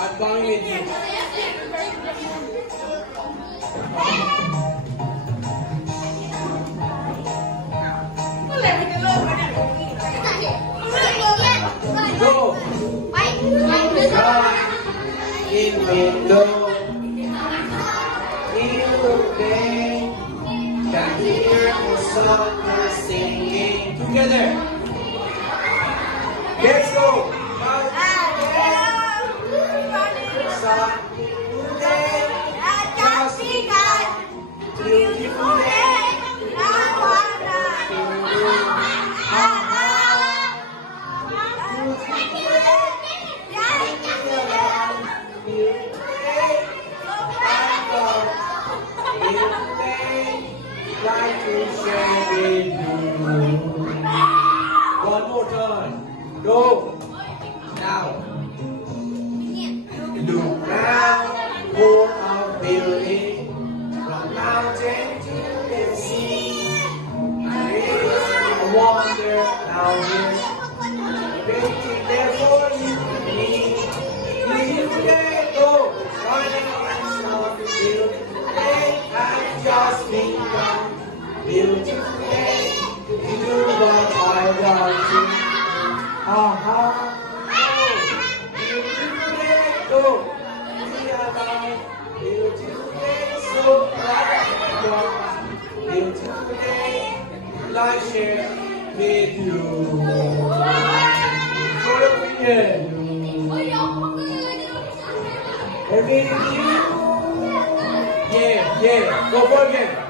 I'm going with you. Go. In window. Today, can hear the song we're singing together. Let's go. Beautiful day. Like to share with you. One more time. Go. Now. Look round for our building. From mountain to the sea. It's a wonder out here. Waiting there for you and me. Today, go. Running and start the building. Today has just begun. Beautiful day, you do what I want to. Aha. Beautiful day, go. We are alive. Beautiful day, so bright. Beautiful day, life share with you. For you. Every you. Yeah, go for it again.